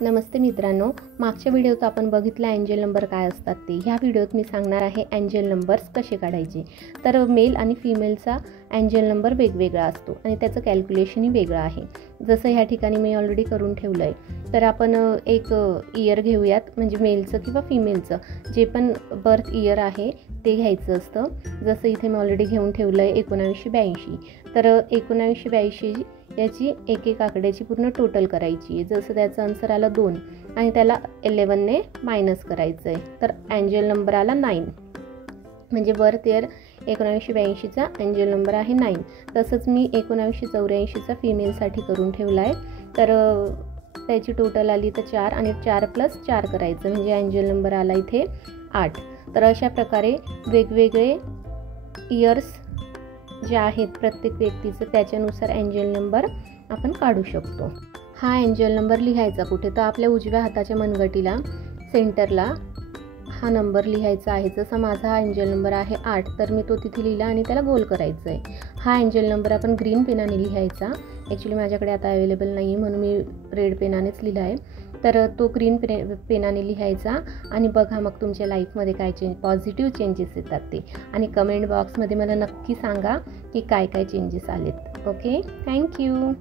नमस्ते मित्रांनो, मागच्या व्हिडिओत आपण बघितलं एंजल नंबर काय असतात ते. ह्या व्हिडिओत मी सांगणार आहे एंजल नंबर्स कसे काढायचे. तर मेल आणि फिमेलचा एंजल नंबर वेगवेगळा असतो आणि त्याचं कॅल्क्युलेशनही वेगळं आहे. जसं ह्या ठिकाणी मी ऑलरेडी करून ठेवलं आहे. तर आपण एक इयर घेऊयात, म्हणजे मेलचं किंवा फिमेलचं जे पण बर्थ इयर आहे ते घ्यायचं असतं. जसं इथे मी ऑलरेडी घेऊन ठेवलं आहे 1982. तर 1982 याची एक एक आकड्याची पूर्ण टोटल करायची आहे. जसं त्याचं आन्सर आलं 2 आणि त्याला 11ने मायनस करायचं आहे. तर एंजल नंबर आला 9, म्हणजे बर्थ इयर 1982चा एंजल नंबर आहे 9. तसंच मी 1984चा फिमेलसाठी करून ठेवला आहे. तर त्याची टोटल आली तर 4 आणि 4 + 4 करायचं, म्हणजे एंजल नंबर आला इथे 8. तर अशा प्रकारे वेगवेगळे इयर्स जे आहेत प्रत्येक व्यक्तीचं त्याच्यानुसार एंजल नंबर आपण काढू शकतो. हा एंजल नंबर लिहायचा कुठे, तर आपल्या उजव्या हाताच्या मनगटीला सेंटरला हा नंबर लिहायचा आहे. जसं माझा हा एंजल नंबर आहे 8, तर मी तो तिथे लिहिला आणि त्याला गोल करायचं आहे. हा एंजल नंबर आपण ग्रीन पेनाने लिहायचा. ॲक्च्युली माझ्याकडे आता अवेलेबल नाही आहे म्हणून मी रेड पेनानेच लिहिला आहे. तर तो ग्रीन पेनाने लिहायचा आणि बघा मग तुमच्या लाईफमध्ये काय पॉझिटिव्ह चेंजेस येतात ते. आणि कमेंट बॉक्समध्ये मला नक्की सांगा की काय काय चेंजेस आलेत. Okay, thank you.